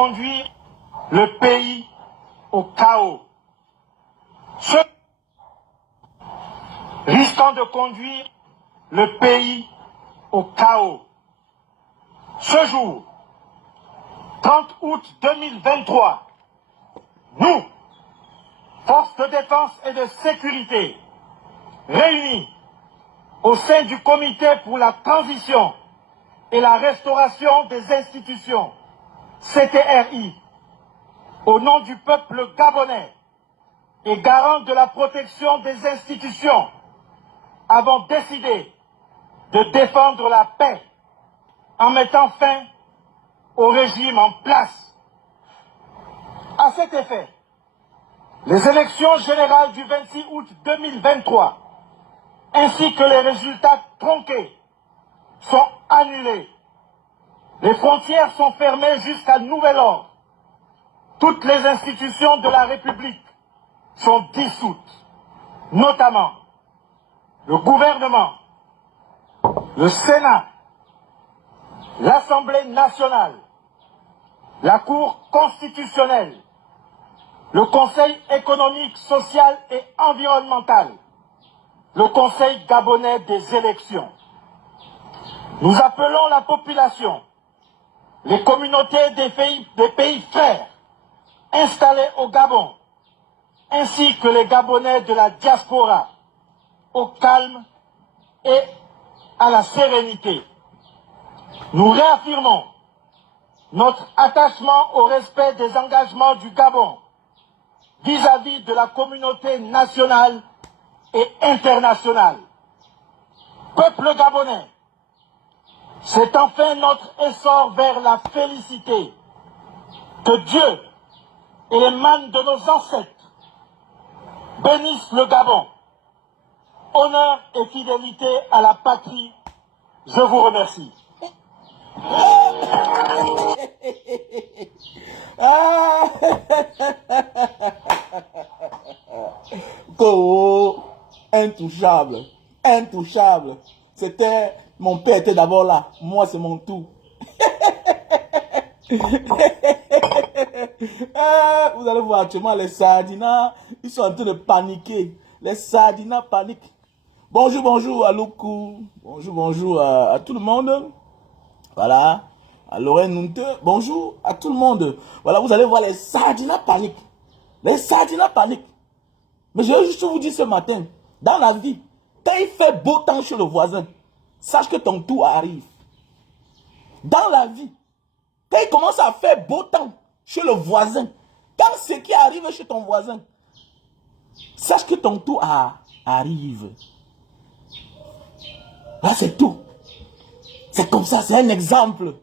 conduire le pays au chaos. Risquant de conduire le pays au chaos. Ce jour, 30 août 2023, nous, forces de défense et de sécurité, réunis au sein du Comité pour la transition et la restauration des institutions, CTRI, au nom du peuple gabonais et garant de la protection des institutions, avons décidé de défendre la paix en mettant fin au régime en place. À cet effet, les élections générales du 26 août 2023 ainsi que les résultats tronqués sont annulés. Les frontières sont fermées jusqu'à nouvel ordre. Toutes les institutions de la République sont dissoutes, notamment le gouvernement, le Sénat, l'Assemblée nationale, la Cour constitutionnelle, le Conseil économique, social et environnemental, le Conseil gabonais des élections. Nous appelons la population, les communautés des pays frères installés au Gabon, ainsi que les Gabonais de la diaspora, au calme et à la sérénité. Nous réaffirmons notre attachement au respect des engagements du Gabon vis-à-vis de la communauté nationale et internationale. Peuple gabonais, c'est enfin notre essor vers la félicité. Que Dieu et les mânes de nos ancêtres bénissent le Gabon. Honneur et fidélité à la patrie, je vous remercie. Go, intouchable, intouchable. C'était, mon père était d'abord là, moi c'est mon tout. Vous allez voir actuellement les Sardinas, ils sont en train de paniquer. Les Sardinas paniquent. Bonjour, bonjour à Loukou. Bonjour, bonjour à tout le monde. Voilà. À Lorraine Nunte. Bonjour à tout le monde. Voilà, vous allez voir les Sardinas paniquent. Les Sardinas paniquent. Mais je vais juste vous dire ce matin, dans la vie, quand il fait beau temps chez le voisin, sache que ton tour arrive. Dans la vie, quand il commence à faire beau temps chez le voisin, quand ce qui arrive chez ton voisin, sache que ton tour arrive. Là, c'est tout. C'est comme ça, c'est un exemple.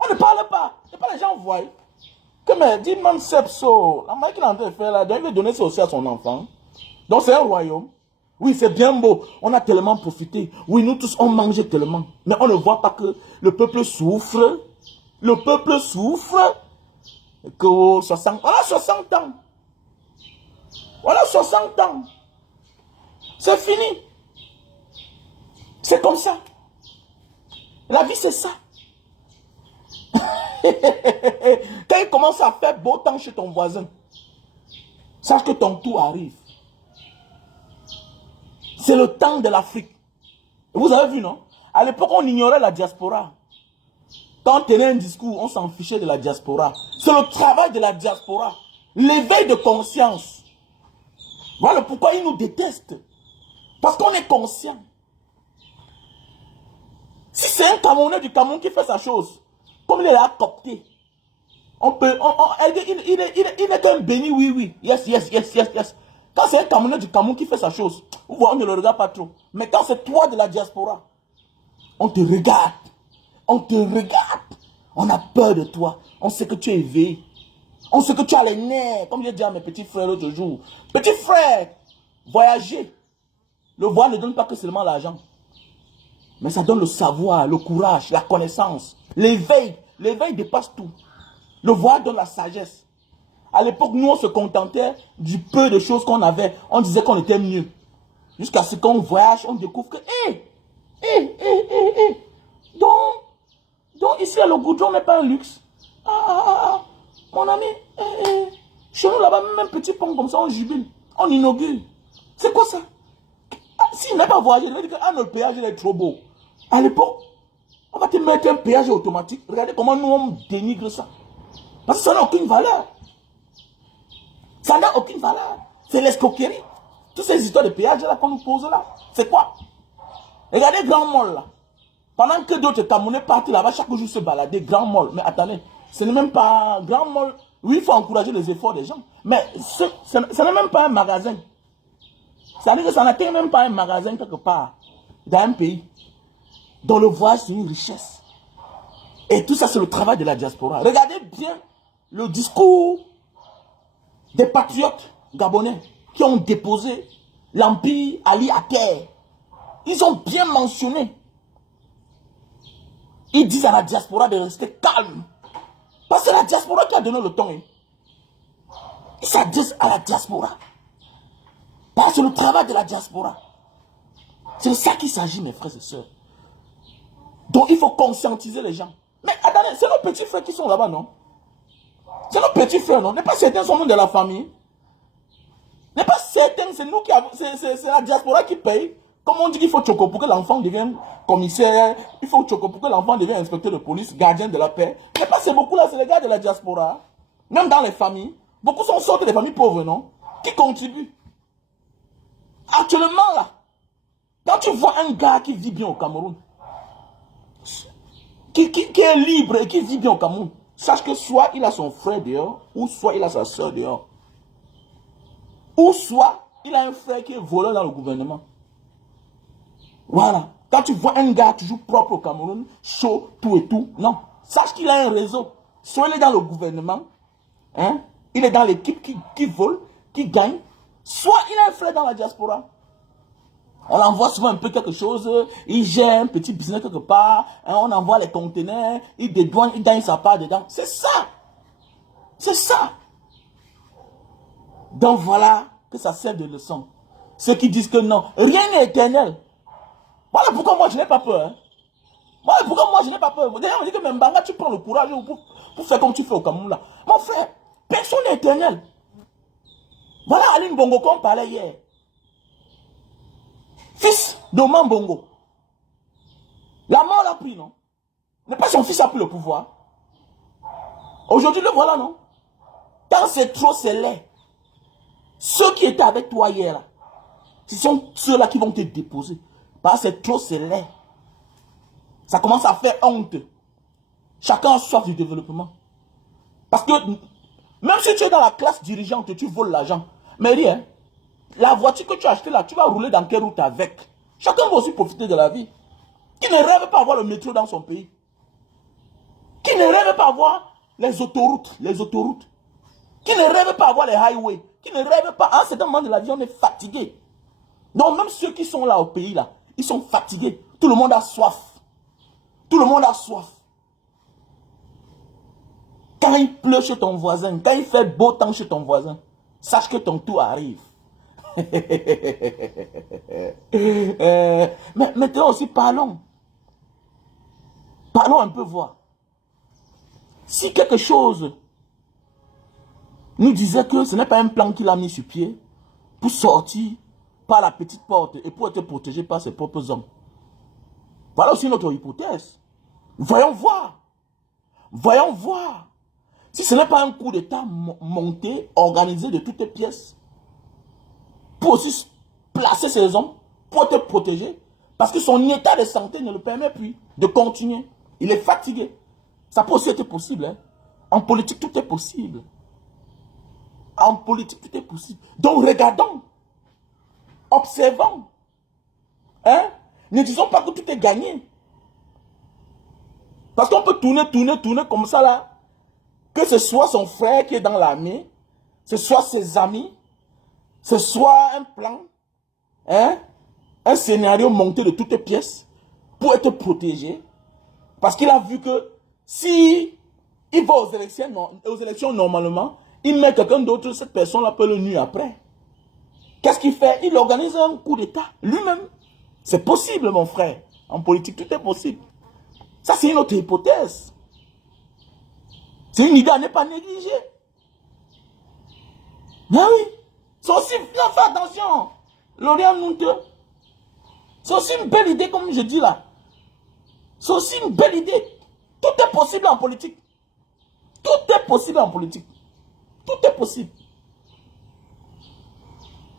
On ne parle pas. Et pas les gens voient. Que mais dis-moi, Sepso, la manière qu'il est en train de faire là, il veut donner ça aussi à son enfant. Donc c'est un royaume. Oui, c'est bien beau. On a tellement profité. Oui, nous tous, on mange tellement. Mais on ne voit pas que le peuple souffre. Le peuple souffre. Et que oh, 60, voilà 60 ans. Voilà 60 ans. C'est fini. C'est comme ça. La vie, c'est ça. Quand il commence à faire beau temps chez ton voisin, sache que ton tour arrive. C'est le temps de l'Afrique. Vous avez vu, non? À l'époque, on ignorait la diaspora. Quand on tenait un discours, on s'en fichait de la diaspora. C'est le travail de la diaspora. L'éveil de conscience. Voilà pourquoi ils nous détestent. Parce qu'on est conscient. Si c'est un Camerounais du Cameroun qui fait sa chose, comme il est là copté, on peut, il est comme béni, oui, oui, yes, yes, yes, yes, yes. Quand c'est un Camerounais du Cameroun qui fait sa chose, on ne le regarde pas trop. Mais quand c'est toi de la diaspora, on te regarde. On te regarde. On a peur de toi. On sait que tu es éveillé. On sait que tu as les nerfs. Comme j'ai dit à mes petits frères l'autre jour. Petit frère, voyager. Le voyage ne donne pas que seulement l'argent. Mais ça donne le savoir, le courage, la connaissance, l'éveil. L'éveil dépasse tout. Le voyage donne la sagesse. À l'époque, nous, on se contentait du peu de choses qu'on avait. On disait qu'on était mieux. Jusqu'à ce qu'on voyage, on découvre que, donc ici, le goudron n'est pas un luxe. Mon ami, chez nous là-bas, même un petit pont comme ça, on jubile, on inaugure. C'est quoi ça? S'il n'a pas voyagé, il va dire que ah, le péage il est trop beau. À l'époque, on va te mettre un péage automatique. Regardez comment nous on dénigre ça. Parce que ça n'a aucune valeur. Ça n'a aucune valeur. C'est l'escroquerie. Toutes ces histoires de péage là qu'on nous pose là, c'est quoi? Regardez Grand Mall là. Pendant que d'autres Camerounais partent là-bas chaque jour se balader, Grand Mall. Mais attendez, ce n'est même pas Grand Mall. Oui, il faut encourager les efforts des gens. Mais ce n'est même pas un magasin. C'est-à-dire que ça n'atteint même pas un magasin quelque part dans un pays. Dans le voyage, c'est une richesse. Et tout ça, c'est le travail de la diaspora. Regardez bien le discours des patriotes gabonais qui ont déposé l'Empire Ali à terre. Ils ont bien mentionné. Ils disent à la diaspora de rester calme. Parce que c'est la diaspora qui a donné le ton. Ils s'adressent à la diaspora. Parce que c'est le travail de la diaspora. C'est de ça qu'il s'agit, mes frères et sœurs. Donc il faut conscientiser les gens. Mais attendez, c'est nos petits frères qui sont là-bas, non? C'est nos petits frères, non? N'est pas certains sont de la famille. N'est pas certains, c'est nous qui avons. C'est la diaspora qui paye. Comme on dit qu'il faut choco pour que l'enfant devienne commissaire, il faut choco pour que l'enfant devienne inspecteur de police, gardien de la paix. Mais pas c'est beaucoup là, c'est les gars de la diaspora. Même dans les familles. Beaucoup sont sortis des familles pauvres, non? Qui contribuent. Actuellement là, quand tu vois un gars qui vit bien au Cameroun, qui est libre et qui vit bien au Cameroun, sache que soit il a son frère dehors, ou soit il a sa soeur dehors. Ou soit il a un frère qui est voleur dans le gouvernement. Voilà. Quand tu vois un gars toujours propre au Cameroun, chaud, tout et tout, non. Sache qu'il a un réseau. Soit il est dans le gouvernement, hein, il est dans l'équipe qui vole, qui gagne, soit il a un frère dans la diaspora. On envoie souvent un peu quelque chose, il gère un petit business quelque part, hein, on envoie les conteneurs, il dédouane, il gagne sa part dedans. C'est ça. C'est ça. Donc voilà que ça sert de leçon. Ceux qui disent que non, rien n'est éternel. Voilà pourquoi moi je n'ai pas peur. Hein. Voilà pourquoi moi je n'ai pas peur. D'ailleurs on dit que même Mbanga, tu prends le courage pour faire comme tu fais au Cameroun là. Mon frère, personne n'est éternel. Voilà Aline Bongo qu'on parlait hier. Fils d'Oman Bongo. La mort l'a pris, non? Mais pas son fils a pris le pouvoir. Aujourd'hui, le voilà, non? Quand c'est trop, c'est laid. Ceux qui étaient avec toi hier, là, ce sont ceux-là qui vont te déposer. Parce que c'est trop, c'est laid. Ça commence à faire honte. Chacun a soif du développement. Parce que, même si tu es dans la classe dirigeante, tu voles l'argent. Mais rien. La voiture que tu as achetée là, tu vas rouler dans quelle route avec? Chacun va aussi profiter de la vie. Qui ne rêve pas avoir le métro dans son pays? Qui ne rêve pas avoir les autoroutes? Qui ne rêve pas avoir les highways? Qui ne rêve pas? À un certain moment de la vie, on est fatigué. Donc même ceux qui sont là au pays là, ils sont fatigués. Tout le monde a soif. Tout le monde a soif. Quand il pleut chez ton voisin, quand il fait beau temps chez ton voisin, sache que ton tour arrive. Mais maintenant aussi, parlons. Parlons un peu voir. Si quelque chose nous disait que ce n'est pas un plan qu'il a mis sur pied pour sortir par la petite porte et pour être protégé par ses propres hommes. Voilà aussi notre hypothèse. Voyons voir. Voyons voir. Si ce n'est pas un coup d'État monté, organisé de toutes les pièces, pour aussi placer ses hommes, pour te protéger, parce que son état de santé ne le permet plus de continuer. Il est fatigué. Ça peut aussi être possible. Hein? En politique, tout est possible. En politique, tout est possible. Donc, regardons. Observons. Hein? Ne disons pas que tout est gagné. Parce qu'on peut tourner comme ça là. Que ce soit son frère qui est dans l'armée, ce soit ses amis, ce soit un plan, hein, un scénario monté de toutes les pièces pour être protégé. Parce qu'il a vu que si il va aux élections normalement, il met quelqu'un d'autre, cette personne-là peut le nuire après. Qu'est-ce qu'il fait? Il organise un coup d'État lui-même. C'est possible, mon frère. En politique, tout est possible. Ça, c'est une autre hypothèse. C'est une idée à ne pas négliger. Ah oui. C'est aussi, bien faire attention. L'Orient Nunte. C'est aussi une belle idée, comme je dis là. C'est aussi une belle idée. Tout est possible en politique. Tout est possible en politique. Tout est possible.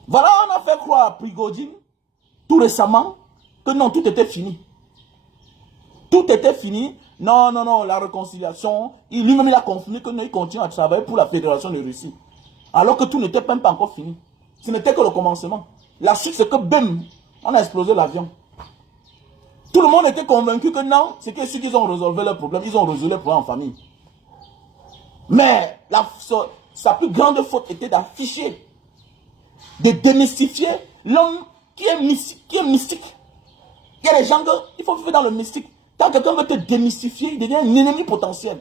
Voilà, on a fait croire à Prigogine, tout récemment, que non, tout était fini. Tout était fini. Non, non, non, la réconciliation. Lui-même, il a confirmé que non, il continue à travailler pour la Fédération de Russie. Alors que tout n'était même pas encore fini. Ce n'était que le commencement. La suite, c'est que, bim, on a explosé l'avion. Tout le monde était convaincu que non, c'est que si ils ont résolu leurs problèmes, ils ont résolu les problèmes en famille. Mais sa plus grande faute était d'afficher, de démystifier l'homme qui est mystique. Il y a des gens qu'il faut vivre dans le mystique. Quand quelqu'un veut te démystifier, il devient un ennemi potentiel.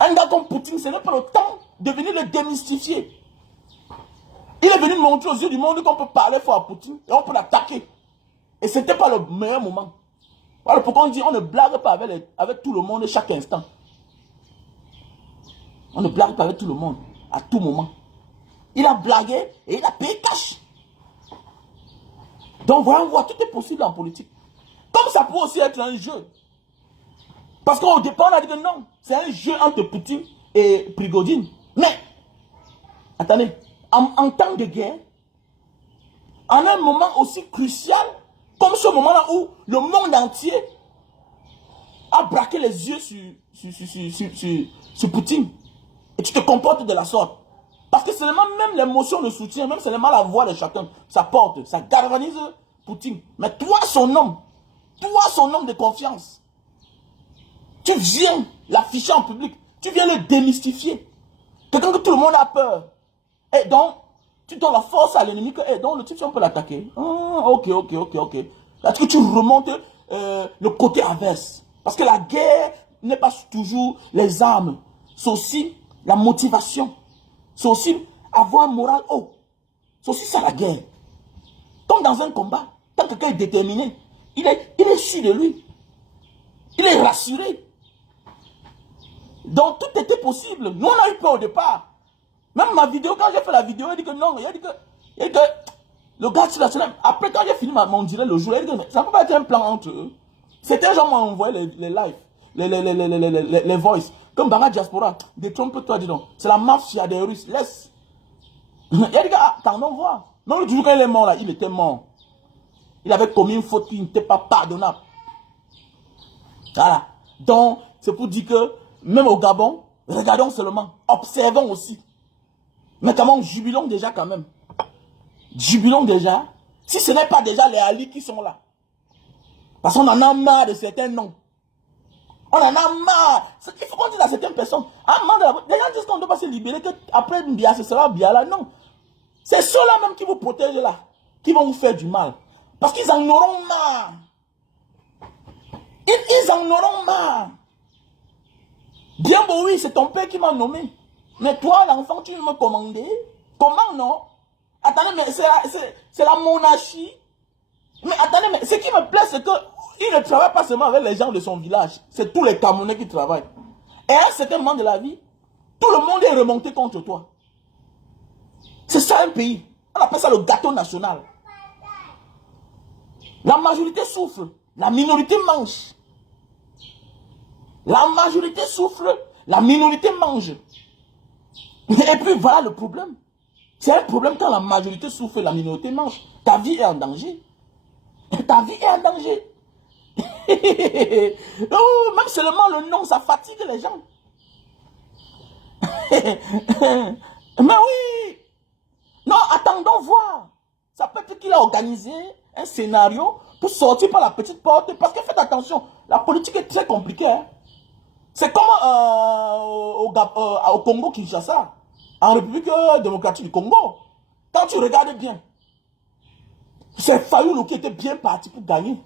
Un gars comme Poutine, ce n'est pas le temps de venir le démystifier. Il est venu montrer aux yeux du monde qu'on peut parler fort à Poutine et on peut l'attaquer. Et ce n'était pas le meilleur moment. Voilà pourquoi on dit on ne blague pas avec tout le monde chaque instant. On ne blague pas avec tout le monde à tout moment. Il a blagué et il a payé cash. Donc voilà, on voit, tout est possible en politique. Comme ça peut aussi être un jeu. Parce qu'au départ, on a dit que non, c'est un jeu entre Poutine et Prigogine. Mais, attendez, en temps de guerre, en un moment aussi crucial, comme ce moment-là où le monde entier a braqué les yeux sur Poutine, et tu te comportes de la sorte. Parce que seulement même l'émotion, le soutien, même seulement la voix de chacun, ça porte, ça galvanise Poutine. Mais toi, son homme de confiance, tu viens l'afficher en public, tu viens le démystifier. Quelqu'un que tout le monde a peur. Et donc, tu donnes la force à l'ennemi que, donc le type, on peut l'attaquer. Ok. Là, que tu remontes le côté inverse. Parce que la guerre n'est pas toujours les armes. C'est aussi la motivation. C'est aussi avoir un moral haut. C'est aussi ça la guerre. Comme dans un combat, quand quelqu'un est déterminé, il est sûr de lui. Il est rassuré. Donc tout était possible. Nous, on a eu peur au départ. Même ma vidéo, quand j'ai fait la vidéo, il dit que non, il dit que le gars sur la scène, après quand j'ai fini mon direct le jour, il dit que ça ne peut pas être un plan entre eux. C'était genre m'a envoyé les lives, les voices. Comme dans la diaspora, détrompe-toi, dis donc. C'est la mafia des Russes, laisse. Il a dit que, t'en envoies. Non, le jour quand il est mort là, il était mort. Il avait commis une faute qui n'était pas pardonnable. Voilà. Donc, c'est pour dire que, même au Gabon, regardons seulement, observons aussi. Mais quand même, jubilons déjà quand même. Jubilons déjà. Si ce n'est pas déjà les alliés qui sont là. Parce qu'on en a marre de certains noms. On en a marre. Il faut qu'on dise à certaines personnes. Les gens disent qu'on ne doit pas se libérer, qu'après Mbia, ce sera Mbia là. Non. C'est ceux-là même qui vous protègent là, qui vont vous faire du mal. Parce qu'ils en auront marre. Ils en auront marre. Bien beau, oui, c'est ton père qui m'a nommé. Mais toi, l'enfant, tu me commandais. Comment non? Attendez, mais c'est la monarchie. Mais attendez, mais ce qui me plaît, c'est qu'il ne travaille pas seulement avec les gens de son village. C'est tous les Camerounais qui travaillent. Et à un certain moment de la vie, tout le monde est remonté contre toi. C'est ça un pays. On appelle ça le gâteau national. La majorité souffre. La minorité mange. La majorité souffre. La minorité mange. Et puis voilà le problème. C'est un problème quand la majorité souffre et la minorité mange. Ta vie est en danger. Ta vie est en danger. Oh, même seulement le nom, ça fatigue les gens. Mais oui. Non, attendons voir. Ça peut être qu'il a organisé un scénario pour sortir par la petite porte. Parce que faites attention, la politique est très compliquée. Hein. C'est comme au Congo-Kinshasa, en République démocratique du Congo. Quand tu regardes bien, c'est Fayoulou qui était bien parti pour gagner.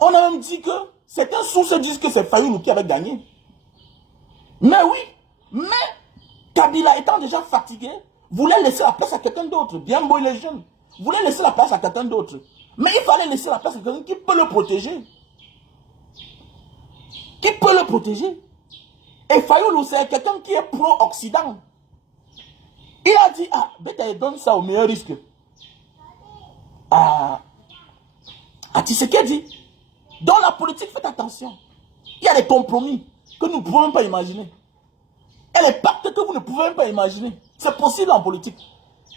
On a même dit que certains sources disent que c'est Fayoulou qui avait gagné. Mais oui, mais Kabila étant déjà fatigué, voulait laisser la place à quelqu'un d'autre. Bien beau, il est jeune. Voulait laisser la place à quelqu'un d'autre. Mais il fallait laisser la place à quelqu'un qui peut le protéger. Qui peut le protéger. Et Fayoulou, c'est quelqu'un qui est pro-Occident. Il a dit, ah, Beta, il donne ça au meilleur risque. À Tshisekedi. Dans la politique, faites attention. Il y a des compromis que nous ne pouvons même pas imaginer. Et les pactes que vous ne pouvez même pas imaginer. C'est possible en politique.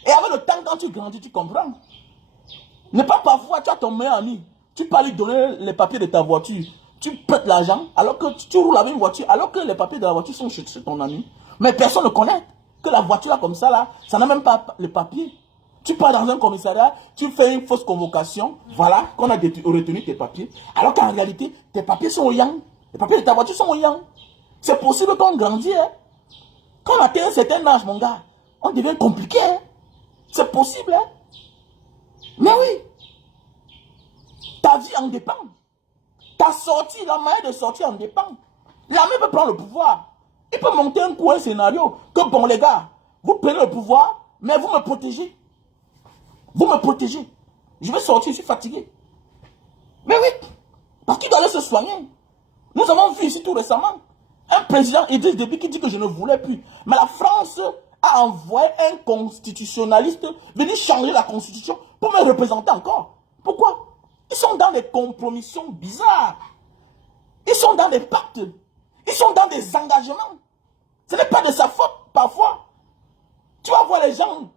Et avec le temps, quand tu grandis, tu comprends. Ne pas parfois, tu as ton meilleur ami. Tu peux lui donner les papiers de ta voiture. Tu pètes l'argent, alors que tu roules avec une voiture, alors que les papiers de la voiture sont chez ton ami. Mais personne ne connaît que la voiture là, comme ça, là, ça n'a même pas les papiers. Tu pars dans un commissariat, tu fais une fausse convocation, voilà, qu'on a retenu tes papiers. Alors qu'en réalité, tes papiers sont au yang. Les papiers de ta voiture sont au yang. C'est possible qu'on grandit, hein. Quand on atteint un certain âge, mon gars, on devient compliqué, hein. C'est possible, hein. Mais oui. Ta vie en dépend. Ta sortie, la manière de sortir en dépend. L'armée peut prendre le pouvoir. Il peut monter un coup, un scénario, que bon les gars, vous prenez le pouvoir, mais vous me protégez. Vous me protégez. Je vais sortir, je suis fatigué. Mais oui, parce qu'il doit aller se soigner. Nous avons vu ici tout récemment un président Idriss Déby qui dit que je ne voulais plus. Mais la France a envoyé un constitutionnaliste venir changer la constitution pour me représenter encore. Pourquoi? Ils sont dans des compromissions bizarres. Ils sont dans des pactes. Ils sont dans des engagements. Ce n'est pas de sa faute, parfois. Tu vas voir les gens,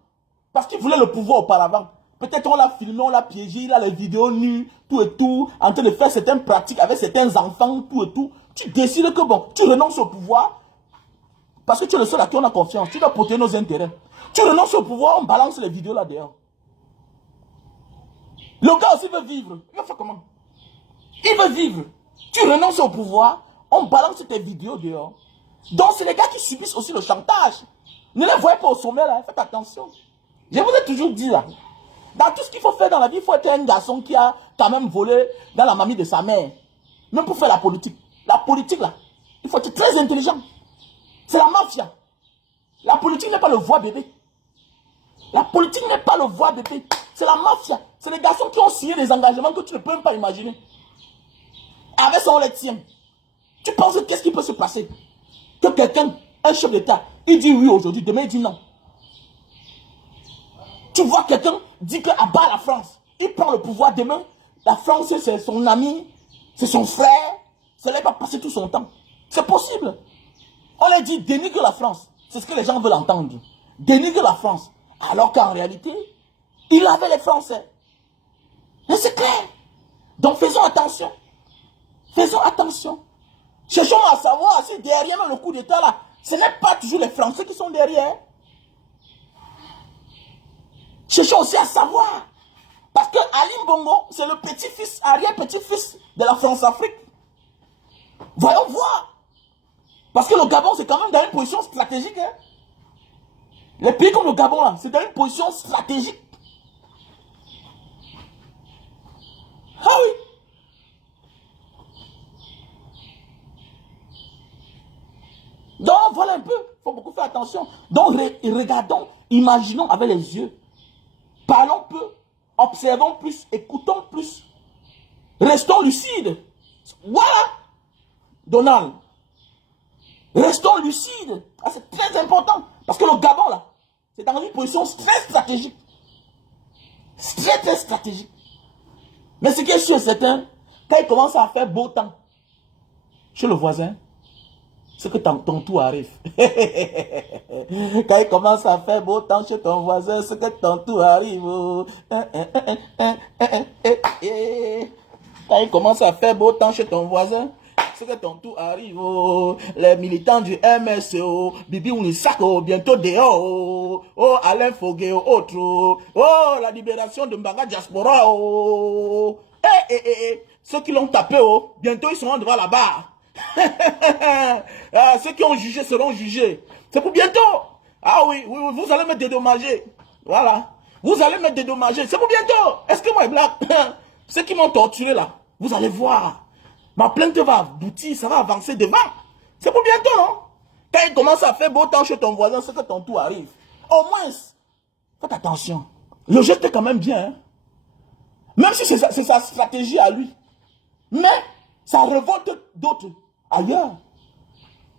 parce qu'ils voulaient le pouvoir auparavant. Peut-être on l'a filmé, on l'a piégé, il a les vidéos nues, tout et tout, en train de faire certaines pratiques avec certains enfants, tout et tout. Tu décides que bon, tu renonces au pouvoir, parce que tu es le seul à qui on a confiance. Tu dois protéger nos intérêts. Tu renonces au pouvoir, on balance les vidéos là dehors. Le gars aussi veut vivre. Il va faire comment? Il veut vivre. Tu renonces au pouvoir, on balance tes vidéos dehors. Donc c'est les gars qui subissent aussi le chantage. Ne les voyez pas au sommet là, faites attention. Je vous ai toujours dit là, dans tout ce qu'il faut faire dans la vie, il faut être un garçon qui a quand même volé dans la mamie de sa mère. Même pour faire la politique. La politique là, il faut être très intelligent. C'est la mafia. La politique n'est pas le voie bébé. La politique n'est pas le voie bébé. C'est la mafia. C'est les garçons qui ont signé des engagements que tu ne peux même pas imaginer. Avec ça, on les tient. Tu penses qu'est-ce qui peut se passer? Que quelqu'un, un chef d'État, il dit oui aujourd'hui, demain il dit non. Tu vois quelqu'un dit que à bas la France, il prend le pouvoir demain, la France c'est son ami, c'est son frère, ça ne va pas passer tout son temps. C'est possible. On leur dit dénigre la France. C'est ce que les gens veulent entendre. Dénigre la France. Alors qu'en réalité, il avait les Français. Mais c'est clair. Donc faisons attention. Faisons attention. Cherchons à savoir si derrière même le coup d'État là, ce n'est pas toujours les Français qui sont derrière. Cherchons aussi à savoir. Parce que Ali Bongo, c'est le petit-fils, arrière-petit-fils de la France-Afrique. Voyons voir. Parce que le Gabon, c'est quand même dans une position stratégique. Hein. Les pays comme le Gabon, là, c'est dans une position stratégique. Ah oui. Donc, voilà un peu. Il faut beaucoup faire attention. Donc, regardons, imaginons avec les yeux. Parlons peu, observons plus, écoutons plus. Restons lucides. Voilà. Donald. Restons lucides. Ah, c'est très important. Parce que le Gabon, là, c'est dans une position très stratégique. Très, très stratégique. Mais ce qui est sûr et certain, quand il commence à faire beau temps, chez le voisin, c'est que ton tour arrive. Quand il commence à faire beau temps chez ton voisin, c'est que ton tour arrive. Quand il commence à faire beau temps chez ton voisin, c'est que ton tour arrive. Les militants du MSO, Bibi Ounisako, bientôt dehors. Oh, Alain Fogué, autre. Oh, la libération de Mbanga Diaspora. Ceux qui l'ont tapé, bientôt ils seront devant la barre. Ceux qui ont jugé seront jugés. C'est pour bientôt. Ah oui, vous allez me dédommager. Voilà. Vous allez me dédommager. C'est pour bientôt. Est-ce que moi, Black, ceux qui m'ont torturé là, vous allez voir. Ma plainte va aboutir, ça va avancer devant. C'est pour bientôt, non? Quand il commence à faire beau temps chez ton voisin, c'est que ton tour arrive. Au moins, faites attention. Le geste est quand même bien. Hein? Même si c'est sa stratégie à lui. Mais ça révolte d'autres ailleurs.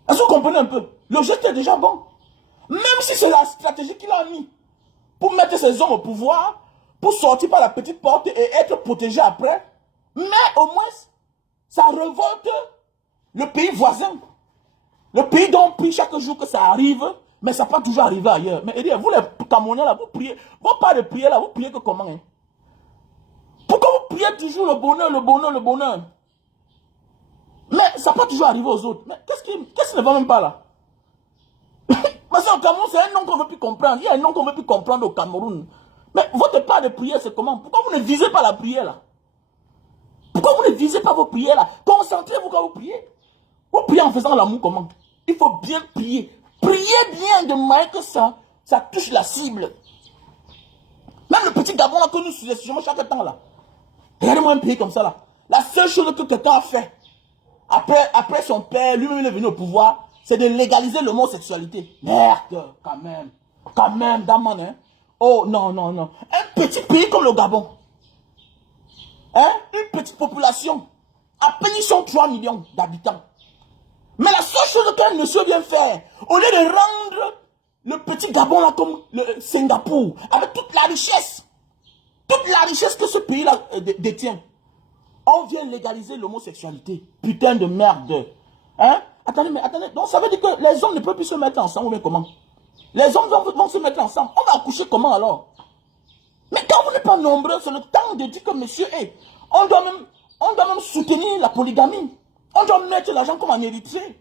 Est-ce que vous comprenez un peu? Le geste est déjà bon. Même si c'est la stratégie qu'il a mis pour mettre ses hommes au pouvoir, pour sortir par la petite porte et être protégé après, mais au moins, ça révolte le pays voisin. Le pays dont on prie chaque jour que ça arrive, mais ça peut pas toujours arriver ailleurs. Mais vous les Camerounais là, vous priez, vos pas de prier là, vous priez que comment hein? Pourquoi vous priez toujours le bonheur, le bonheur, le bonheur? Mais ça peut pas toujours arriver aux autres. Mais qu'est-ce qui ne va même pas là? Mais c'est au Cameroun, c'est un nom qu'on ne veut plus comprendre. Il y a un nom qu'on ne veut plus comprendre au Cameroun. Mais votre part de prière, c'est comment? Pourquoi vous ne visez pas la prière là? Pourquoi vous ne visez pas vos prières là? Concentrez-vous quand vous priez. Vous priez en faisant l'amour comment? Il faut bien prier. Priez bien de manière que ça touche la cible. Même le petit Gabon là que nous sous-estimons chaque temps là. Regardez-moi un pays comme ça là. La seule chose que quelqu'un a fait, après son père, lui-même il est venu au pouvoir, c'est de légaliser l'homosexualité. Merde, quand même, Daman, hein. Oh, non, non, non. Un petit pays comme le Gabon, hein, une petite population, à peine ils sont 3 millions d'habitants. Mais la seule chose qu'un monsieur vient faire, au lieu de rendre le petit Gabon là comme le Singapour, avec toute la richesse que ce pays-là détient, on vient légaliser l'homosexualité. Putain de merde. Hein? Attendez, donc ça veut dire que les hommes ne peuvent plus se mettre ensemble, ou bien comment? Les hommes vont se mettre ensemble. On va accoucher comment alors? Mais quand vous n'êtes pas nombreux, c'est le temps de dire que monsieur, on doit même soutenir la polygamie. On doit mettre l'argent comme en Érythrée.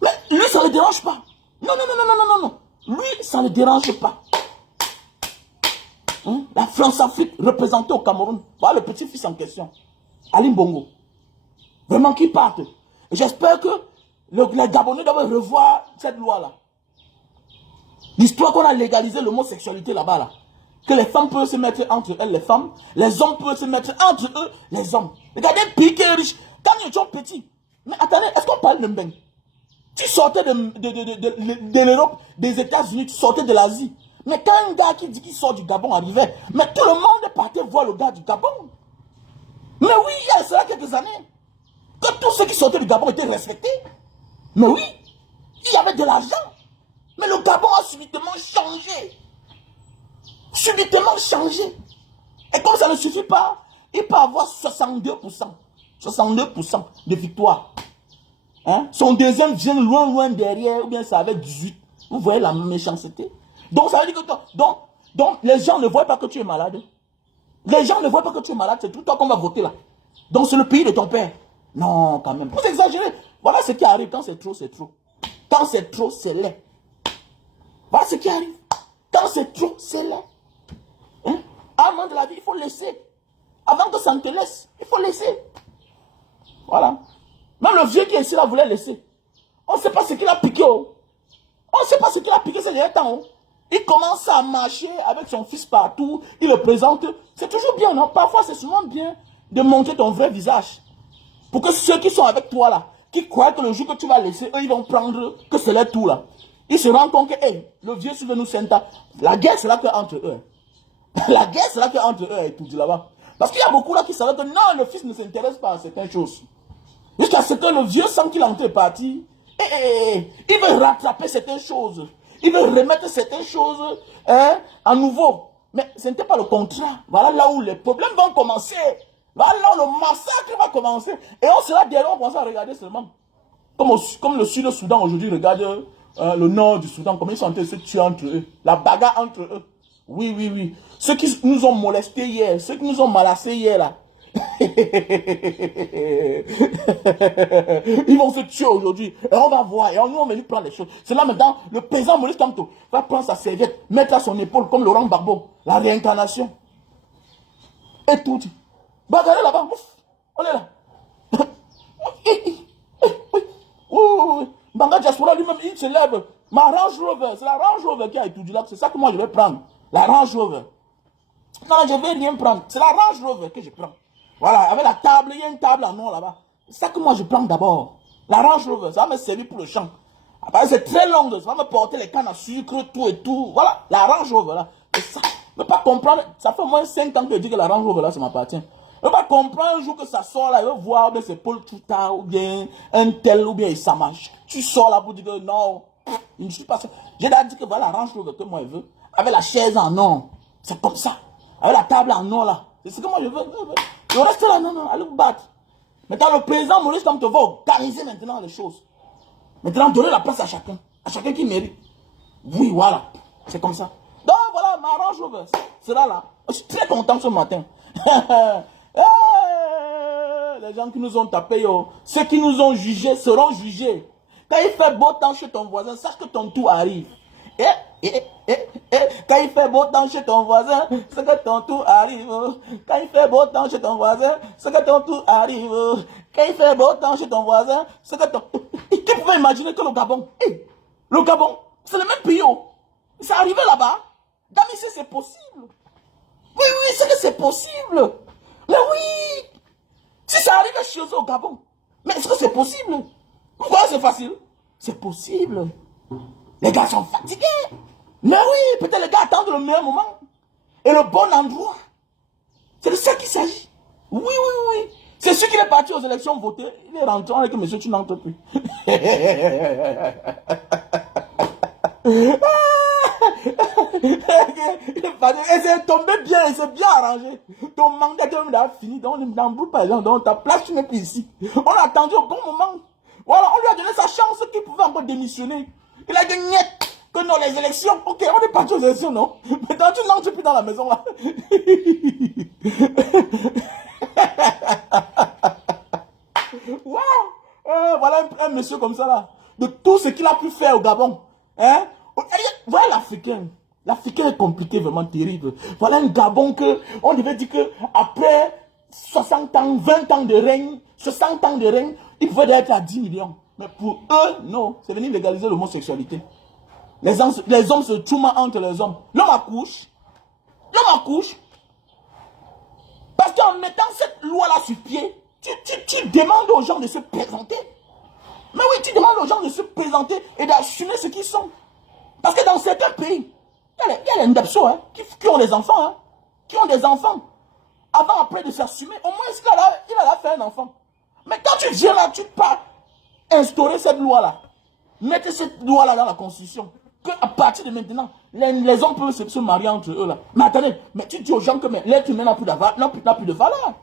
Mais lui, ça ne le dérange pas. Non, non, non, non, non, non, non. Lui, ça ne le dérange pas. Hein? La France-Afrique représentée au Cameroun. Voilà le petit-fils en question. Alim Bongo. Vraiment qu'il parte. Et j'espère que les Gabonais doivent revoir cette loi-là. L'histoire qu'on a légalisé l'homosexualité là-bas, là. Que les femmes peuvent se mettre entre elles, les femmes. Les hommes peuvent se mettre entre eux, les hommes. Regardez un pays qui est riche. Quand ils sont petits. Mais attendez, est-ce qu'on parle de Mbeng? Tu sortais de l'Europe, des États-Unis, tu sortais de l'Asie. Mais quand un gars qui dit qu'il sort du Gabon arrivait, mais tout le monde partait voir le gars du Gabon. Mais oui, il y a cela quelques années, que tous ceux qui sortaient du Gabon étaient respectés. Mais oui, il y avait de l'argent. Mais le Gabon a subitement changé. Subitement changé. Et comme ça ne suffit pas, il peut avoir 62%. 62% de victoire. Hein? Son deuxième vient loin derrière, ou bien ça avait 18. Vous voyez la méchanceté? Donc ça veut dire que donc les gens ne voient pas que tu es malade. Les gens ne voient pas que tu es malade, c'est tout toi qu'on va voter là. Donc c'est le pays de ton père. Non, quand même. Vous exagérez. Voilà ce qui arrive. Quand c'est trop, c'est trop. Quand c'est trop, c'est laid. Voilà ce qui arrive. Quand c'est trop, c'est laid. Hein? À un moment de la vie, il faut laisser. Avant que ça ne te laisse, il faut laisser. Voilà. Même le vieux qui est ici là voulait laisser. On ne sait pas ce qu'il a piqué. Oh. On ne sait pas ce qu'il a piqué ces derniers temps. Oh. Il commence à marcher avec son fils partout. Il le présente. C'est toujours bien, non? Parfois, c'est souvent bien de montrer ton vrai visage. Pour que ceux qui sont avec toi là, qui croient que le jour que tu vas laisser, eux, ils vont prendre que c'est leur tout là. Ils se rendent compte que, hey, le vieux sur nous senta. La guerre, c'est là que entre eux. La guerre, c'est là que entre eux et tout là-bas. Parce qu'il y a beaucoup là qui savent que non, le fils ne s'intéresse pas à certaines choses. Jusqu'à ce que le vieux sent qu'il est en train de partir. Il veut rattraper certaines choses. Il veut remettre certaines choses à nouveau. Mais ce n'était pas le contrat. Voilà là où les problèmes vont commencer. Voilà là où le massacre va commencer. Et on sera derrière, on commence à regarder seulement. Comme le Sud-Soudan aujourd'hui regarde le nord du Soudan, comme ils sont en train de se tuer entre eux. La bagarre entre eux. Oui, oui, oui. Ceux qui nous ont molestés hier, ceux qui nous ont malassés hier là. Ils vont se tuer aujourd'hui. Et on va voir. Et nous, on va lui prendre les choses. C'est là maintenant, le président Maurice Kamto va prendre sa serviette, mettre à son épaule comme Laurent Gbagbo. La réincarnation. Et tout. Bagarre là-bas. On est là. Oui. Banga Diaspora lui-même, il se lève. Ma Range Rover, c'est la Range Rover qui a étudié là. C'est ça que moi je vais prendre. La Range Rover. Non, je ne vais rien prendre. C'est la Range Rover que je prends. Voilà, avec la table, il y a une table en or là-bas. C'est ça que moi je prends d'abord. La Range Rover, ça va me servir pour le champ. Après, c'est très long, ça va me porter les cannes à sucre, tout et tout. Voilà, la Range Rover là. C'est ça. Ne pas comprendre, ça fait au moins 5 ans que je dis que la Range Rover là, ça m'appartient. On va comprendre un jour que ça sort là, il va voir, mais c'est Paul Touta, ou bien un tel, ou bien ça marche. Tu sors là pour dire que non, je ne suis pas sûr. J'ai déjà dit que voilà, range le que moi je veux. Avec la chaise en or, c'est comme ça. Avec la table en or là, c'est ce que moi je veux. Le reste là, non, non, allez vous battre. Maintenant, le président Maurice Kamto va organiser maintenant les choses. Maintenant, donner la place à chacun qui mérite. Oui, voilà, c'est comme ça. Donc voilà, ma Range Rover, c'est là. Je suis très content ce matin. Les gens qui nous ont tapé, yo. Ceux qui nous ont jugés seront jugés. Quand il fait beau temps chez ton voisin, sache que ton tour arrive. Quand il fait beau temps chez ton voisin, c'est que ton tour arrive. Quand il fait beau temps chez ton voisin, c'est que ton tour arrive. Quand il fait beau temps chez ton voisin, c'est que ton... Qui pouvait imaginer que le Gabon, c'est le même pays. C'est arrivé là-bas. Damici, c'est possible. Oui, c'est que c'est possible. Mais oui. Si ça arrive chez eux au Gabon, mais est-ce que c'est possible? Pourquoi c'est facile? C'est possible. Les gars sont fatigués. Mais oui, peut-être les gars attendent le meilleur moment. Et le bon endroit. C'est de ça qu'il s'agit. Oui. C'est celui qui est parti aux élections voter. Il est rentré avec monsieur, tu n'entres plus. Et c'est tombé bien, et c'est bien arrangé. Ton mandat est fini, donc on n'embrouille pas les gens, donc ta place, tu n'es plus ici. On a attendu au bon moment. Voilà, on lui a donné sa chance qu'il pouvait encore démissionner. Il a dit niet, que non, les élections, ok, on est parti aux élections, non? Maintenant, tu n'entres plus dans la maison, là. Wow! Voilà un monsieur comme ça, là. De tout ce qu'il a pu faire au Gabon. Hein? Voilà l'Africain. L'Africain est compliqué, vraiment terrible. Voilà un Gabon que, on devait dire que après 60 ans, 20 ans de règne, 60 ans de règne, il pouvait être à 10 millions. Mais pour eux, non. C'est venir légaliser l'homosexualité. Les hommes se tuent entre les hommes. L'homme accouche. Parce qu'en mettant cette loi-là sur pied, tu demandes aux gens de se présenter. Mais oui, tu demandes aux gens de se présenter et d'assumer ce qu'ils sont. Parce que dans certains pays, il y a les Ndepso qui ont des enfants. Hein, qui ont des enfants. Avant, après de s'assumer, au moins il a fait un enfant. Mais quand tu viens là, tu peux pas instaurer cette loi-là. Mettez cette loi-là dans la Constitution. Qu'à partir de maintenant, les hommes peuvent se marier entre eux là. Mais attendez, mais tu dis aux gens que l'être humain n'a plus de valeur.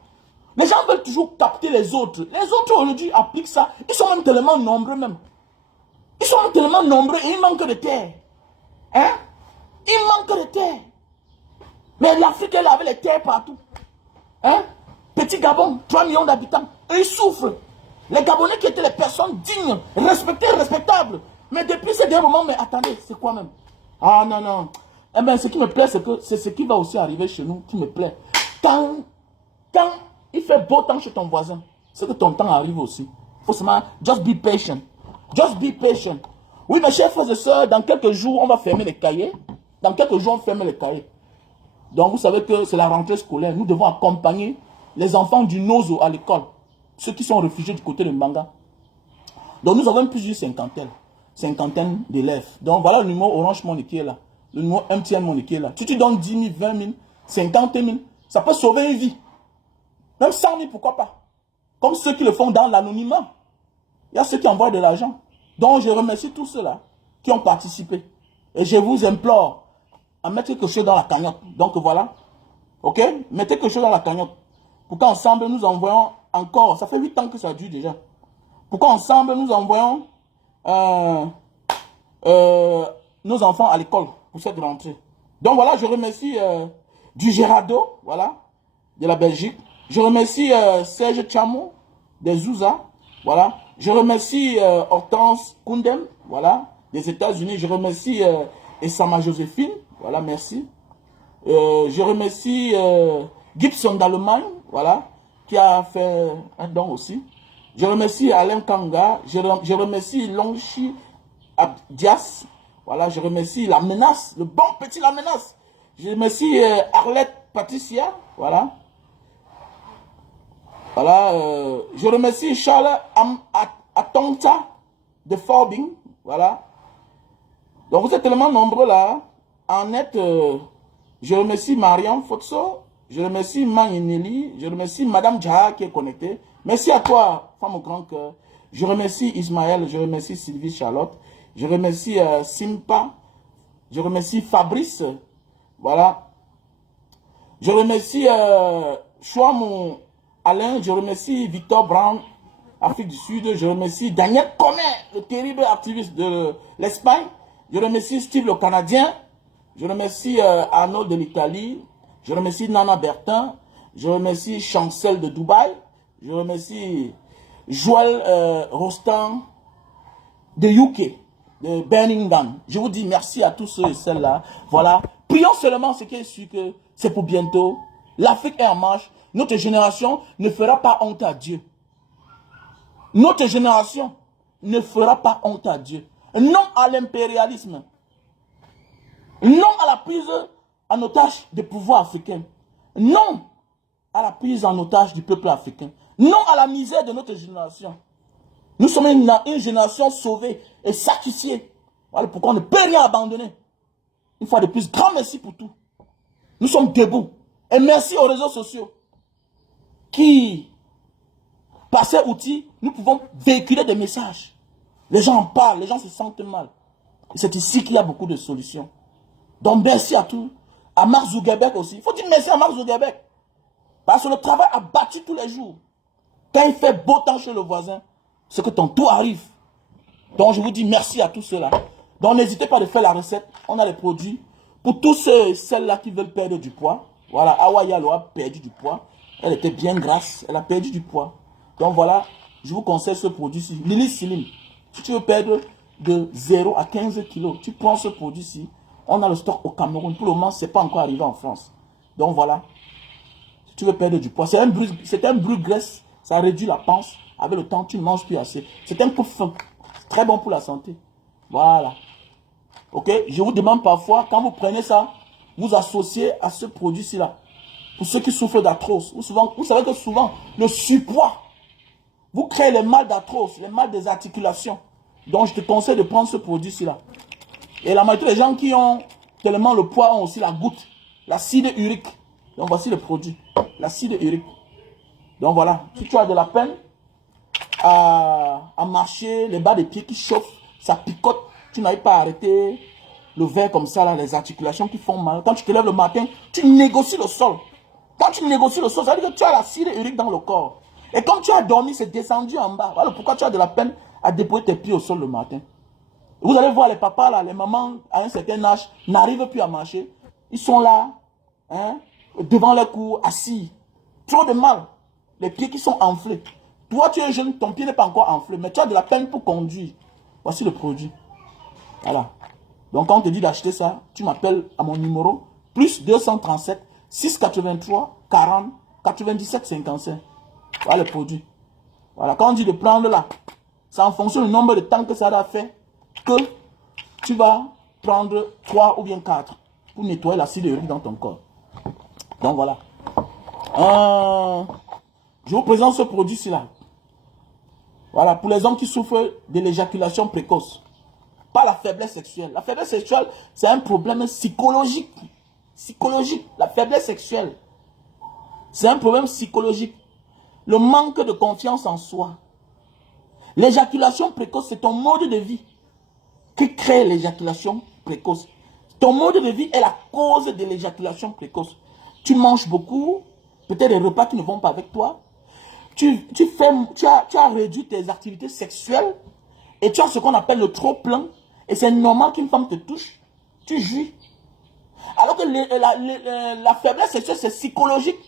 Les gens veulent toujours capter les autres. Les autres aujourd'hui appliquent ça. Ils sont même tellement nombreux même. Ils sont même tellement nombreux et il manque de terre. Hein? Il manque de terre. Mais l'Afrique elle avait les terres partout. Hein? Petit Gabon, 3 millions d'habitants. Ils souffrent. Les Gabonais qui étaient les personnes dignes, respectées, respectables. Mais depuis ces derniers moments, mais attendez, c'est quoi même? Ah non. Eh bien, ce qui me plaît, c'est que c'est ce qui va aussi arriver chez nous, qui me plaît. Quand il fait beau temps chez ton voisin, c'est que ton temps arrive aussi. Il faut seulement, just be patient. Just be patient. Oui, mes chers frères et sœurs, dans quelques jours, on va fermer les cahiers. Dans quelques jours, on ferme les cahiers. Donc, vous savez que c'est la rentrée scolaire. Nous devons accompagner les enfants du Nozo à l'école. Ceux qui sont réfugiés du côté de Mbanga. Donc, nous avons plus d'une cinquantaine d'élèves. Donc, voilà le numéro Orange Money qui est là. Le numéro MTN Money qui est là. Si tu donnes 10 000, 20 000, 50 000, ça peut sauver une vie. Même 100 000, pourquoi pas. Comme ceux qui le font dans l'anonymat. Il y a ceux qui envoient de l'argent. Donc, je remercie tous ceux-là qui ont participé. Et je vous implore à mettre quelque chose dans la cagnotte. Donc, voilà. Ok? Mettez quelque chose dans la cagnotte. Pour qu'ensemble, nous envoyons encore. Ça fait 8 ans que ça dure déjà. Pour qu'ensemble, nous envoyons nos enfants à l'école pour cette rentrée. Donc, voilà, je remercie du Gerardo, voilà, de la Belgique. Je remercie Serge Chamou, des Zouza, voilà. Je remercie Hortense Koundem, voilà, des États-Unis. Je remercie Essama Joséphine, voilà, merci. Je remercie Gibson d'Allemagne, voilà, qui a fait un don aussi. Je remercie Alain Kanga, je remercie Longchi Abdias, voilà, je remercie La Menace, le bon petit La Menace. Je remercie Arlette Patricia, voilà. Voilà, je remercie Charles Atonta de Forbing, voilà. Donc vous êtes tellement nombreux là. En net, je remercie Marianne Fotso, Je remercie Magnelli. Je remercie Madame Djaha qui est connectée. Merci à toi, femme au grand cœur. Je remercie Ismaël. Je remercie Sylvie Charlotte. Je remercie Simpa. Je remercie Fabrice. Voilà. Je remercie Chouamou Alain. Je remercie Victor Brown, Afrique du Sud. Je remercie Daniel Commet, le terrible activiste de l'Espagne. Je remercie Steve le Canadien. Je remercie Arnaud de l'Italie. Je remercie Nana Bertin. Je remercie Chancel de Dubaï. Je remercie Joël Rostand de UK, de Birmingham. Je vous dis merci à tous ceux et celles-là. Voilà. Prions seulement ce qui est sûr que c'est pour bientôt. L'Afrique est en marche. Notre génération ne fera pas honte à Dieu. Notre génération ne fera pas honte à Dieu. Non à l'impérialisme. Non à la prise en otage des pouvoirs africains. Non à la prise en otage du peuple africain. Non à la misère de notre génération. Nous sommes une génération sauvée et sacrifiée. Voilà pourquoi on ne peut rien abandonner. Une fois de plus, grand merci pour tout. Nous sommes debout. Et merci aux réseaux sociaux qui, par ces outils, nous pouvons véhiculer des messages. Les gens en parlent, les gens se sentent mal. Et c'est ici qu'il y a beaucoup de solutions. Donc merci à tous. À Mark Zuckerberg aussi. Il faut dire merci à Mark Zuckerberg. Parce que le travail a battu tous les jours. Quand il fait beau temps chez le voisin, c'est que ton tour arrive. Donc je vous dis merci à tous ceux-là. Donc n'hésitez pas de faire la recette. On a les produits. Pour tous ceux et celles-là qui veulent perdre du poids. Voilà, Awa Yalo a perdu du poids. Elle était bien grasse. Elle a perdu du poids. Donc voilà, je vous conseille ce produit-ci. Lily Silim. Si tu veux perdre de 0 à 15 kilos, tu prends ce produit-ci. On a le stock au Cameroun. Pour le moment, ce n'est pas encore arrivé en France. Donc voilà. Si tu veux perdre du poids, c'est un brûle-graisse. Ça réduit la panse. Avec le temps, tu ne manges plus assez. C'est un peu fin. Très bon pour la santé. Voilà. Ok? Je vous demande parfois, quand vous prenez ça, vous associez à ce produit-ci là. Pour ceux qui souffrent d'arthrose. Vous savez que souvent, le surpoids vous crée les mal d'arthrose, les mal des articulations. Donc, je te conseille de prendre ce produit-ci là. Et la majorité des gens qui ont tellement le poids ont aussi la goutte, l'acide urique. Donc, voici le produit. L'acide urique. Donc, voilà. Si tu as de la peine à marcher, les bas des pieds qui chauffent, ça picote, tu n'arrives pas à arrêter le verre comme ça, là, les articulations qui font mal. Quand tu te lèves le matin, tu négocies le sol. Quand tu négocies le sol, ça veut dire que tu as l'acide urique dans le corps. Et comme tu as dormi, c'est descendu en bas. Voilà pourquoi tu as de la peine à déposer tes pieds au sol le matin. Vous allez voir les papas, là, les mamans, à un certain âge, n'arrivent plus à marcher. Ils sont là, hein, devant leur cou, assis. Trop de mal. Les pieds qui sont enflés. Toi, tu es jeune, ton pied n'est pas encore enflé, mais tu as de la peine pour conduire. Voici le produit. Voilà. Donc, quand on te dit d'acheter ça, tu m'appelles à mon numéro, plus 237 683 40 97 55. Voilà le produit. Voilà. Quand on dit de prendre là, c'est en fonction du nombre de temps que ça a fait que tu vas prendre 3 ou bien 4 pour nettoyer l'acide urique dans ton corps. Donc voilà. Je vous présente ce produit-ci là. Voilà, pour les hommes qui souffrent de l'éjaculation précoce. Pas la faiblesse sexuelle. La faiblesse sexuelle, c'est un problème psychologique. Psychologique. La faiblesse sexuelle, c'est un problème psychologique. Le manque de confiance en soi. L'éjaculation précoce, c'est ton mode de vie qui crée l'éjaculation précoce. Ton mode de vie est la cause de l'éjaculation précoce. Tu manges beaucoup, peut-être des repas qui ne vont pas avec toi. Tu as réduit tes activités sexuelles et tu as ce qu'on appelle le trop-plein. Et c'est normal qu'une femme te touche. Tu jouis. Alors que la faiblesse sexuelle, c'est psychologique.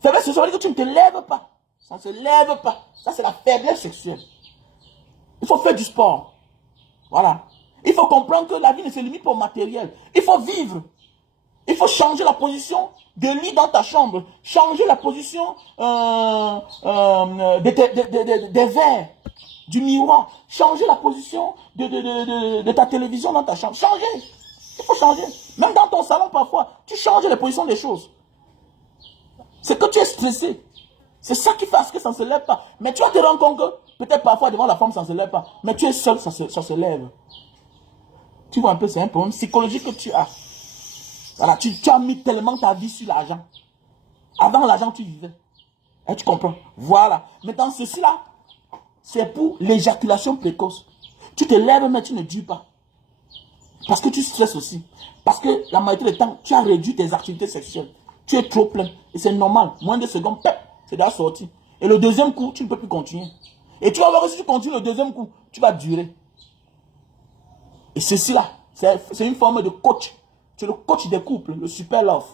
Faiblesse sexuelle, ça veut dire que tu ne te lèves pas. Ça ne se lève pas. Ça, c'est la faiblesse sexuelle. Il faut faire du sport. Voilà. Il faut comprendre que la vie ne se limite pas au matériel. Il faut vivre. Il faut changer la position de lit dans ta chambre. Changer la position des verres, du miroir. Changer la position de ta télévision dans ta chambre. Changer. Il faut changer. Même dans ton salon, parfois, tu changes les positions des choses. C'est que tu es stressé. C'est ça qui fait à ce que ça ne se lève pas. Mais tu vas te rendre compte que peut-être parfois devant la femme, ça ne se lève pas. Mais tu es seul, ça se lève. Tu vois un peu, c'est un problème psychologique que tu as. Voilà, tu as mis tellement ta vie sur l'argent. Avant l'argent, tu vivais. Et tu comprends? Voilà. Maintenant, ceci là, c'est pour l'éjaculation précoce. Tu te lèves, mais tu ne dis pas. Parce que tu stresses aussi. Parce que la majorité du temps, tu as réduit tes activités sexuelles. Tu es trop plein. Et c'est normal. Moins de secondes, c'est déjà sorti. Et le deuxième coup, tu ne peux plus continuer. Et tu vas voir que si tu continues le deuxième coup, tu vas durer. Et ceci là, c'est une forme de coach. C'est le coach des couples, le super love.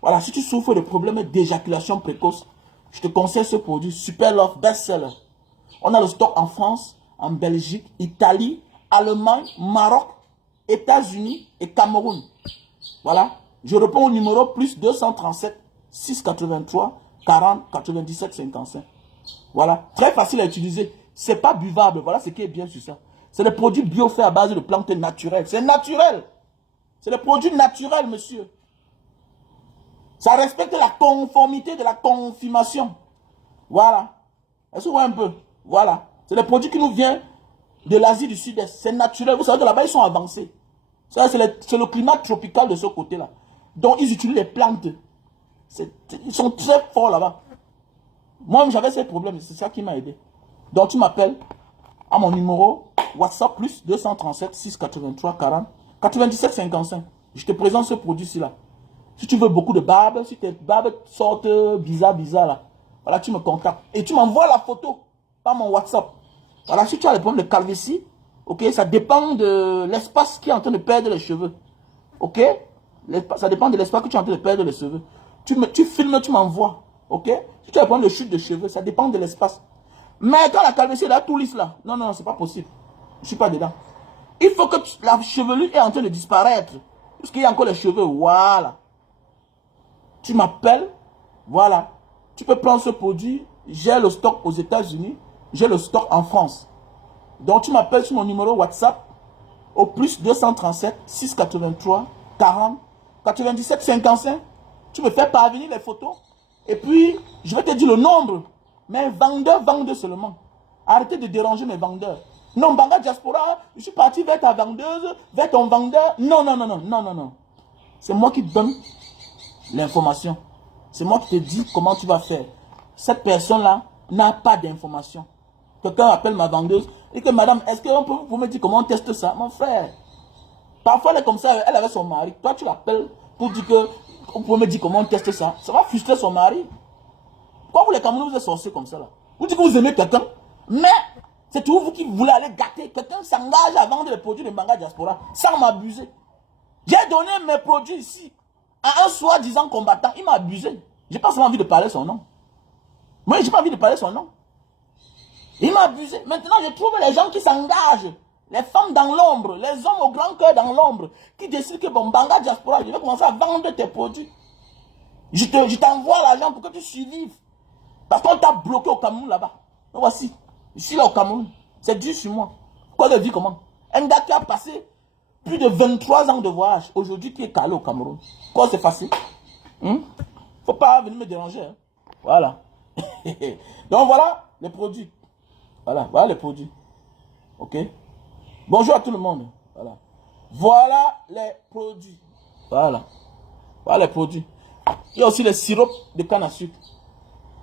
Voilà, si tu souffres de problèmes d'éjaculation précoce, je te conseille ce produit, Super Love Best-Seller. On a le stock en France, en Belgique, Italie, Allemagne, Maroc, États-Unis et Cameroun. Voilà. Je réponds au numéro plus 237 683 40 97 55. Voilà. Très facile à utiliser. C'est pas buvable. Voilà ce qui est bien sur ça. C'est des produits bio faits à base de plantes naturelles. C'est naturel. C'est des produits naturels, monsieur. Ça respecte la conformité de la confirmation. Voilà. Est-ce que vous voyez un peu? Voilà. C'est des produits qui nous viennent de l'Asie du Sud-Est. C'est naturel. Vous savez que là-bas, ils sont avancés. C'est le climat tropical de ce côté-là. Donc, ils utilisent les plantes. Ils sont très forts là-bas. Moi, j'avais ces problèmes. C'est ça qui m'a aidé. Donc, tu m'appelles à mon numéro WhatsApp plus 237 683 40 97 55. Je te présente ce produit-ci là. Si tu veux beaucoup de barbe, si tes barbes sortent bizarre là, voilà, tu me contactes. Et tu m'envoies la photo par mon WhatsApp. Voilà, si tu as le problème de calvitie, ok, ça dépend de l'espace qui est en train de perdre les cheveux. Ok? Ça dépend de l'espace que tu es en train de perdre les cheveux. Tu filmes, tu m'envoies. Ok? Si tu as le problème de chute de cheveux, ça dépend de l'espace. Mais quand la calvitie est là, tout lisse là. Non, non, c'est pas possible. Je ne suis pas dedans. Il faut que la chevelure est en train de disparaître. Parce qu'il y a encore les cheveux. Voilà. Tu m'appelles, voilà. Tu peux prendre ce produit. J'ai le stock aux États-Unis. J'ai le stock en France. Donc, tu m'appelles sur mon numéro WhatsApp au plus 237 683 40 97 55. Tu me fais parvenir les photos. Et puis, je vais te dire le nombre. Mais vendeurs seulement. Arrêtez de déranger mes vendeurs. Non, Banga Diaspora, je suis parti vers ta vendeuse, vers ton vendeur. Non, non, non, non, non, non, non. C'est moi qui te donne l'information. C'est moi qui te dis comment tu vas faire. Cette personne-là n'a pas d'information. Quelqu'un appelle ma vendeuse et que madame, est-ce que vous me dire comment on teste ça? Mon frère, parfois elle est comme ça, elle avait son mari. Toi, tu l'appelles pour dire que vous pouvez me dire comment on teste ça. Ça va frustrer son mari. Pourquoi vous les Camerounais vous êtes sorciers comme ça là? Vous dites que vous aimez quelqu'un, mais c'est toujours vous qui voulez aller gâter. Quelqu'un s'engage à vendre les produits de Banga Diaspora sans m'abuser. J'ai donné mes produits ici à un soi-disant combattant. Il m'a abusé. J'ai pas seulement envie de parler son nom. Moi, j'ai pas envie de parler son nom. Il m'a abusé. Maintenant, je trouve les gens qui s'engagent. Les femmes dans l'ombre, les hommes au grand cœur dans l'ombre, qui décident que bon, Banga Diaspora, je vais commencer à vendre tes produits. Je t'envoie l'argent pour que tu survives. Parce qu'on t'a bloqué au Cameroun là-bas. Donc voici, je suis là au Cameroun. C'est dur sur moi. Quoi de vie comment? Un gars qui a passé plus de 23 ans de voyage, aujourd'hui qui est calé au Cameroun. Quoi, c'est facile? Faut pas venir me déranger. Hein? Voilà. Donc voilà les produits. Voilà les produits. Ok? Bonjour à tout le monde. Voilà. Voilà les produits. Voilà. Voilà les produits. Il y a aussi les sirops de canne à sucre.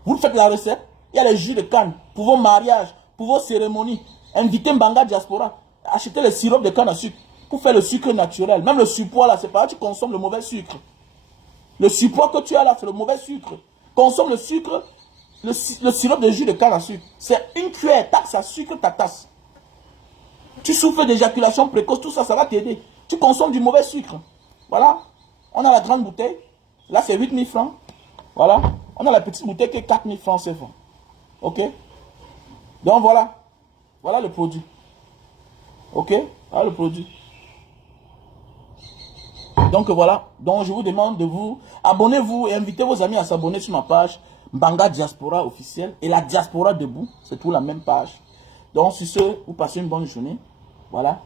Vous faites la recette. Il y a les jus de canne pour vos mariages, pour vos cérémonies. Invitez Banga Diaspora. Achetez les sirops de canne à sucre pour faire le sucre naturel. Même le surpoids là, c'est pas là, tu consommes le mauvais sucre. Le surpoids que tu as là, c'est le mauvais sucre. Consomme le sucre, le sirop de jus de canne à sucre. C'est une cuillère, taxe à sucre ta tasse. Tu souffres d'éjaculation précoce, tout ça, ça va t'aider. Tu consommes du mauvais sucre. Voilà. On a la grande bouteille. Là, c'est 8 000 francs. Voilà. On a la petite bouteille qui est 4 000 francs CFA. Ok. Donc voilà. Voilà le produit. Ok. Voilà le produit. Donc voilà. Donc je vous demande de vous abonnez-vous et invitez vos amis à s'abonner sur ma page Banga Diaspora officielle et la Diaspora debout. C'est tout la même page. Donc sur ce, vous passez une bonne journée. Voilà.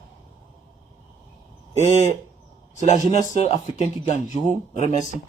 Et c'est la jeunesse africaine qui gagne. Je vous remercie.